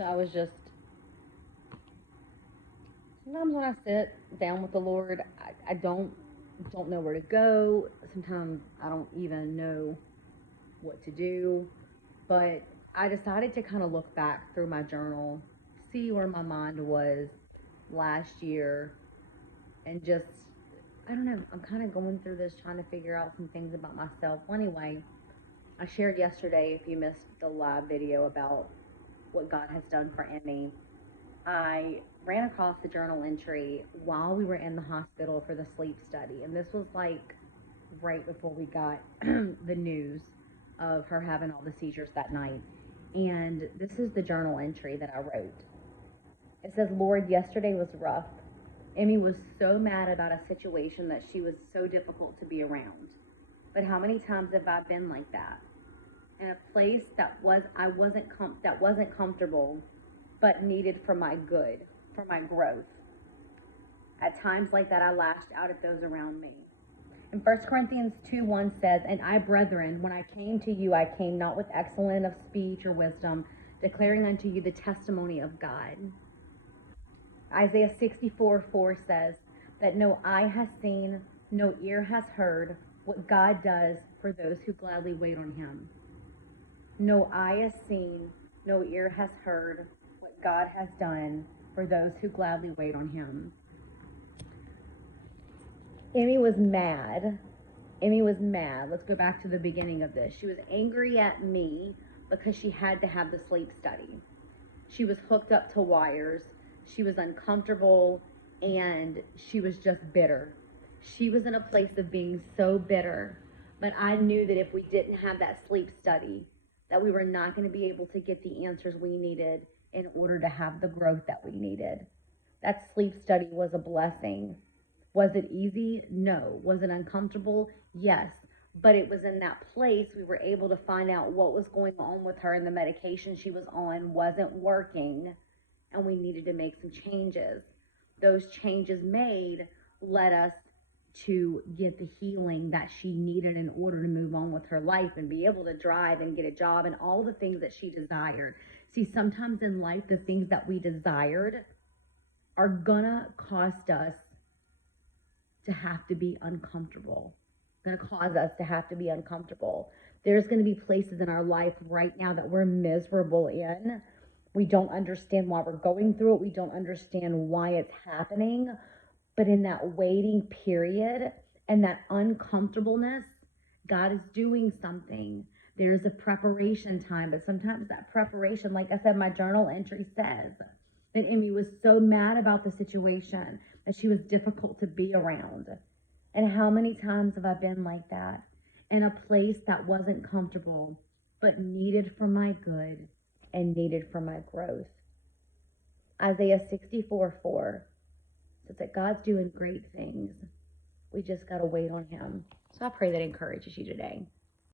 So I was just, sometimes when I sit down with the Lord, I don't know where to go. Sometimes I don't even know what to do. But I decided to kind of look back through my journal, see where my mind was last year, and just, I don't know, I'm kind of going through this trying to figure out some things about myself. Well, anyway, I shared yesterday, if you missed the live video, about what God has done for Emmy. I ran across the journal entry while we were in the hospital for the sleep study, and this was like right before we got the news of her having all the seizures that night. And this is the journal entry that I wrote. It says, Lord, yesterday was rough. Emmy was so mad about a situation that she was so difficult to be around. But how many times have I been like that? In a place that wasn't comfortable, but needed for my good, for my growth. At times like that, I lashed out at those around me. And 1 Corinthians 2:1 says, And I, brethren, when I came to you, I came not with excellence of speech or wisdom, declaring unto you the testimony of God. Isaiah 64:4 says that no eye has seen, no ear has heard what God does for those who gladly wait on him. No eye has seen, no ear has heard what God has done for those who gladly wait on him. Emmy was mad. Let's go back to the beginning of this. She was angry at me because she had to have the sleep study. She was hooked up to wires. She was uncomfortable, and she was just bitter. She was in a place of being so bitter. But I knew that if we didn't have that sleep study, that we were not going to be able to get the answers we needed in order to have the growth that we needed. That sleep study was a blessing. Was it easy? No. Was it uncomfortable? Yes. But it was in that place we were able to find out what was going on with her, and the medication she was on wasn't working, and we needed to make some changes. Those changes made led us to get the healing that she needed in order to move on with her life and be able to drive and get a job and all the things that she desired. See, sometimes in life, the things that we desired are gonna cost us to have to be uncomfortable. Going to cause us to have to be uncomfortable. There's going to be places in our life right now that we're miserable in. We don't understand why we're going through it. We don't understand why it's happening. But in that waiting period and that uncomfortableness, God is doing something. There's a preparation time, but sometimes that preparation, like I said, my journal entry says that Emmy was so mad about the situation that she was difficult to be around. And how many times have I been like that? In a place that wasn't comfortable, but needed for my good and needed for my growth. Isaiah 64:4 says that God's doing great things. We just got to wait on him. So I pray that encourages you today.